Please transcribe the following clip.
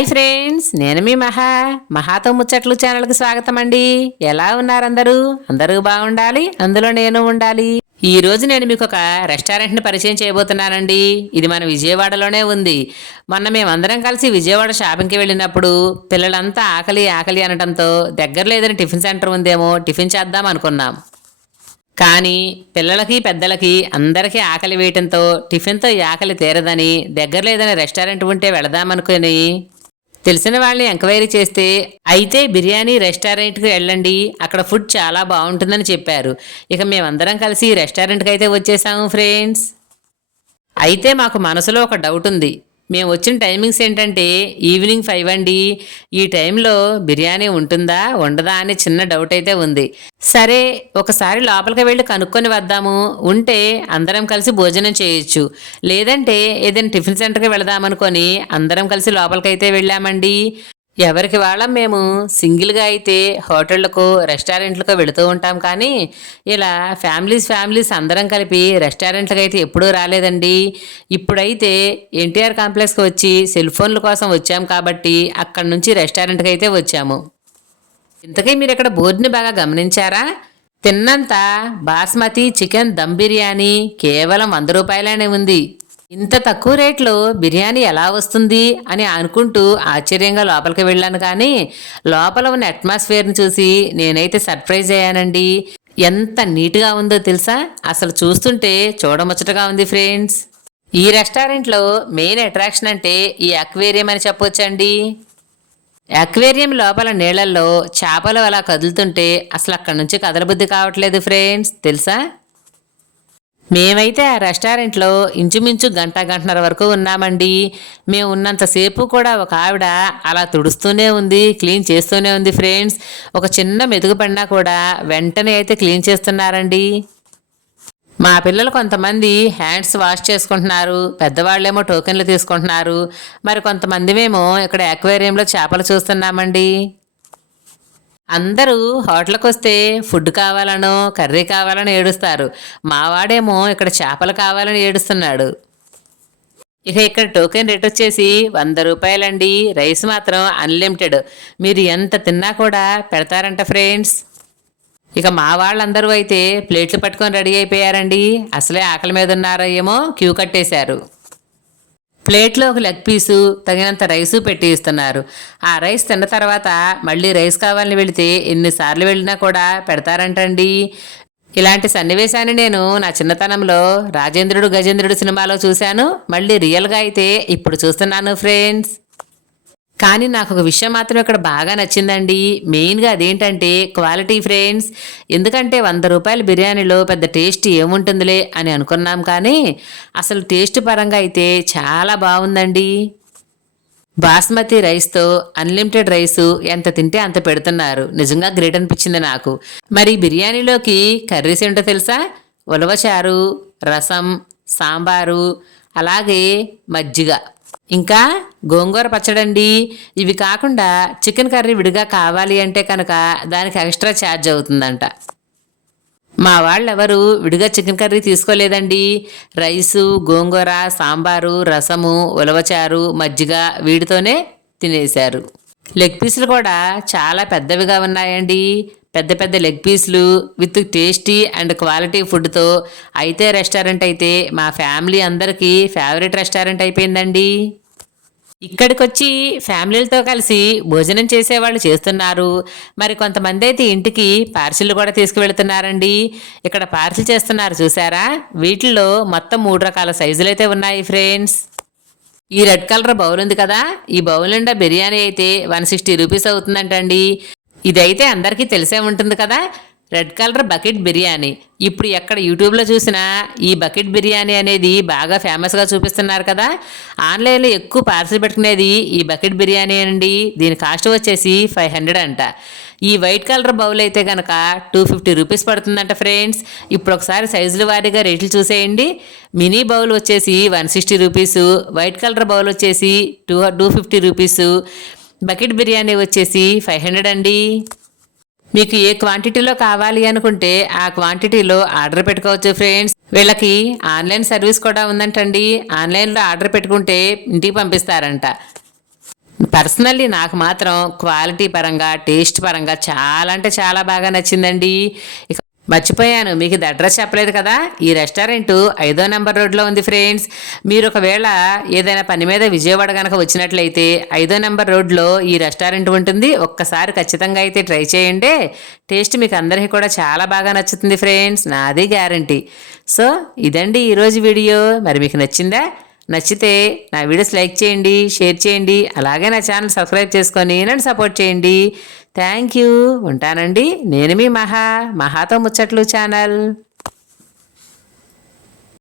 Hi friends నేను మీ మహా మహాతో ముచ్చట్లు ఛానల్కి స్వాగతం అండి ఎలా ఉన్నారు అందరూ? అందరూ బాగుండాలి? అందులో నేను ఉండాలి. ఈ రోజు నేను మీకు ఒక రెస్టారెంట్ని పరిచయం చేయబోతున్నానండి. ఇది మన విజయవాడలోనే ఉంది. మొన్న మేమందరం కలిసి విజయవాడ షాపింగ్కి వెళ్ళినప్పుడు పిల్లలంతా ఆకలి ఆకలి అనడంతో దగ్గరలో ఏదైనా టిఫిన్ సెంటర్ ఉందేమో టిఫిన్ చేద్దాం అనుకున్నాం. కానీ పిల్లలకి పెద్దలకి అందరికీ ఆకలి వేయటంతో టిఫిన్తో ఆకలి తీరదని దగ్గరలో ఏదైనా రెస్టారెంట్ ఉంటే వెళదామనుకుని తెలిసిన వాళ్ళని ఎంక్వైరీ చేస్తే అయితే బిర్యానీ రెస్టారెంట్కి వెళ్ళండి. అక్కడ ఫుడ్ చాలా బాగుంటుందని చెప్పారు. ఇక మేమందరం కలిసి రెస్టారెంట్కి అయితే వచ్చేసాము ఫ్రెండ్స్. అయితే మాకు మనసులో ఒక డౌట్ ఉంది. మేము వచ్చిన టైమింగ్స్ ఏంటంటే ఈవినింగ్ ఫైవ్ అండి. ఈ టైంలో బిర్యానీ ఉంటుందా? ఉండదా అని చిన్న డౌట్ అయితే ఉంది. సరే ఒకసారి లోపలికి వెళ్ళి కనుక్కొని వద్దాము. ఉంటే అందరం కలిసి భోజనం చేయొచ్చు. లేదంటే ఏదైనా టిఫిన్ సెంటర్కి వెళదామనుకొని అందరం కలిసి లోపలికైతే వెళ్ళామండి. ఎవరికి వాళ్ళం మేము? సింగిల్గా అయితే హోటళ్ళకు రెస్టారెంట్లకు వెళుతూ ఉంటాం కానీ ఇలా ఫ్యామిలీస్ ఫ్యామిలీస్ అందరం కలిపి రెస్టారెంట్లకు అయితే ఎప్పుడూ రాలేదండి. ఇప్పుడైతే ఎన్టీఆర్ కాంప్లెక్స్కి వచ్చి సెల్ ఫోన్ల కోసం వచ్చాం కాబట్టి అక్కడి నుంచి రెస్టారెంట్కి అయితే వచ్చాము. ఇంతకీ మీరు ఇక్కడ బోర్డుని బాగా గమనించారా? తిన్నంత బాస్మతి చికెన్ దమ్ బిర్యానీ కేవలం వంద రూపాయలనే ఉంది. ఇంత తక్కువ రేట్లో బిర్యానీ ఎలా వస్తుంది అని అనుకుంటూ ఆశ్చర్యంగా లోపలికి వెళ్ళాను కానీ లోపల ఉన్న అట్మాస్ఫియర్ని చూసి నేనైతే సర్ప్రైజ్ అయ్యానండి. ఎంత నీట్గా ఉందో తెలుసా? అసలు చూస్తుంటే చూడముచ్చటగా ఉంది ఫ్రెండ్స్. ఈ రెస్టారెంట్లో మెయిన్ అట్రాక్షన్ అంటే ఈ అక్వేరియం అని చెప్పొచ్చండి. అక్వేరియం లోపల నీళ్ళల్లో చేపలు అలా కదులుతుంటే అసలు అక్కడి నుంచి కదలబుద్ధి కావట్లేదు ఫ్రెండ్స్. తెలుసా? మేమైతే ఆ రెస్టారెంట్లో ఇంచుమించు గంట గంటన్నర వరకు ఉన్నామండి. మేము ఉన్నంతసేపు కూడా ఒక ఆవిడ అలా తుడుస్తూనే ఉంది క్లీన్ చేస్తూనే ఉంది ఫ్రెండ్స్. ఒక చిన్న మెతుకు పడినా కూడా వెంటనే అయితే క్లీన్ చేస్తున్నారండి. మా పిల్లలు కొంతమంది హ్యాండ్స్ వాష్ చేసుకుంటున్నారు పెద్దవాళ్ళేమో టోకెన్లు తీసుకుంటున్నారు. మరి కొంతమంది మేము ఇక్కడ అక్వేరియంలో చేపలు చూస్తున్నామండి. అందరూ హోటల్కి వస్తే ఫుడ్ కావాలనో కర్రీ కావాలని ఏడుస్తారు. మావాడేమో ఇక్కడ చేపలు కావాలని ఏడుస్తున్నాడు. ఇక ఇక్కడ టోకెన్ రేట్ వచ్చేసి వంద రూపాయలండి. రైస్ మాత్రం అన్లిమిటెడ్. మీరు ఎంత తిన్నా కూడా పెడతారంట ఫ్రెండ్స్. ఇక మా వాళ్ళందరూ అయితే ప్లేట్లు పట్టుకొని రెడీ అయిపోయారండి. అసలే ఆకలి మీద ఉన్నారో ఏమో క్యూ కట్టేశారు. ప్లేట్లో ఒక లెగ్ పీసు తగినంత రైసు పెట్టి ఇస్తున్నారు. ఆ రైస్ తిన్న తర్వాత మళ్ళీ రైస్ కావాలని వెళితే ఎన్నిసార్లు వెళ్ళినా కూడా పెడతారంటండి. ఇలాంటి సన్నివేశాన్ని నేను నా చిన్నతనంలో రాజేంద్రుడు గజేంద్రుడు సినిమాలో చూశాను. మళ్ళీ రియల్గా అయితే ఇప్పుడు చూస్తున్నాను ఫ్రెండ్స్. కానీ నాకు ఒక విషయం మాత్రం ఇక్కడ బాగా నచ్చిందండి. మెయిన్గా అదేంటంటే క్వాలిటీ ఫ్రెండ్స్ ఎందుకంటే వంద రూపాయల బిర్యానీలో పెద్ద టేస్ట్ ఏముంటుందిలే అని అనుకున్నాం కానీ అసలు టేస్ట్ పరంగా అయితే చాలా బాగుందండి. బాస్మతి రైస్తో అన్లిమిటెడ్ రైస్ ఎంత తింటే అంత పెడుతున్నారు. నిజంగా గ్రేట్ అనిపించింది నాకు. మరి బిర్యానీలోకి కర్రీస్ ఏంటో తెలుసా? ఉలవచారు రసం సాంబారు అలాగే మజ్జిగ. ఇంకా గోంగూర పచ్చడండి. ఇవి కాకుండా చికెన్ కర్రీ విడిగా కావాలి అంటే కనుక దానికి ఎక్స్ట్రా ఛార్జ్ అవుతుందంట. మా వాళ్ళెవరు విడిగా చికెన్ కర్రీ తీసుకోలేదండి. రైసు గోంగూర సాంబారు రసము ఉలవచారు మజ్జిగ వీటితోనే తినేశారు. లెగ్ పీసులు కూడా చాలా పెద్దవిగా ఉన్నాయండి. పెద్ద పెద్ద లెగ్ పీసులు విత్ టేస్టీ అండ్ క్వాలిటీ ఫుడ్తో అయితే రెస్టారెంట్ అయితే మా ఫ్యామిలీ అందరికీ ఫేవరెట్ రెస్టారెంట్ అయిపోయిందండి. ఇక్కడికొచ్చి ఫ్యామిలీలతో కలిసి భోజనం చేసేవాళ్ళు చేస్తున్నారు. మరి కొంతమంది అయితే ఇంటికి పార్సిల్ కూడా తీసుకువెళ్తున్నారండి. ఇక్కడ పార్సిల్ చేస్తున్నారు చూసారా? వీటిల్లో మొత్తం మూడు రకాల సైజులు అయితే ఉన్నాయి ఫ్రెండ్స్. ఈ రెడ్ కలర్ బౌల్ ఉంది కదా? ఈ బౌల్ నిండా బిర్యానీ అయితే వన్ సిక్స్టీ రూపీస్ అవుతుందంటండి. ఇదైతే అందరికీ తెలిసే ఉంటుంది కదా? Red colour bucket biryani. ఇప్పుడు ఎక్కడ యూట్యూబ్లో చూసినా ఈ బకెట్ బిర్యానీ అనేది బాగా ఫేమస్గా చూపిస్తున్నారు కదా. ఆన్లైన్లో ఎక్కువ పార్సిల్ పెట్టుకునేది ఈ బకెట్ బిర్యానీ అండి. దీని కాస్ట్ వచ్చేసి ఫైవ్ హండ్రెడ్ అంట. ఈ వైట్ కలర్ బౌల్ అయితే కనుక టూ ఫిఫ్టీ రూపీస్ పడుతుందంట ఫ్రెండ్స్. ఇప్పుడు ఒకసారి సైజుల వారీగా రేట్లు చూసేయండి. మినీ బౌల్ వచ్చేసి one sixty rupees white colour bowl వచ్చేసి two two fifty rupees bucket biryani వచ్చేసి ఫైవ్ హండ్రెడ్ అండి. మీకు ఏ క్వాంటిటీలో కావాలి అనుకుంటే ఆ క్వాంటిటీలో ఆర్డర్ పెట్టుకోవచ్చు ఫ్రెండ్స్ వీళ్ళకి ఆన్లైన్ సర్వీస్ కూడా ఉందంటండి. ఆన్లైన్లో ఆర్డర్ పెట్టుకుంటే ఇంటికి పంపిస్తారంట. పర్సనల్లీ నాకు మాత్రం క్వాలిటీ పరంగా టేస్ట్ పరంగా చాలా అంటే చాలా బాగా నచ్చిందండి. ఇక మర్చిపోయాను మీకు ఇది అడ్రస్ చెప్పలేదు కదా? ఈ రెస్టారెంట్ ఐదో నెంబర్ రోడ్లో ఉంది ఫ్రెండ్స్. మీరు ఒకవేళ ఏదైనా పని మీద విజయవాడ కనుక వచ్చినట్లయితే ఐదో నెంబర్ రోడ్లో ఈ రెస్టారెంట్ ఉంటుంది. ఒక్కసారి ఖచ్చితంగా అయితే ట్రై చేయండి. టేస్ట్ మీకు అందరికీ కూడా చాలా బాగా నచ్చుతుంది ఫ్రెండ్స్. నాది గ్యారంటీ. సో ఇదండి ఈరోజు వీడియో. మరి మీకు నచ్చిందా? నచ్చితే నా వీడియోస్ లైక్ చేయండి షేర్ చేయండి. అలాగే నా ఛానల్ సబ్స్క్రైబ్ చేసుకొని నన్ను సపోర్ట్ చేయండి. థ్యాంక్ యూ ఉంటానండి. నేను మీ మహా మహాతో ముచ్చట్లు ఛానల్.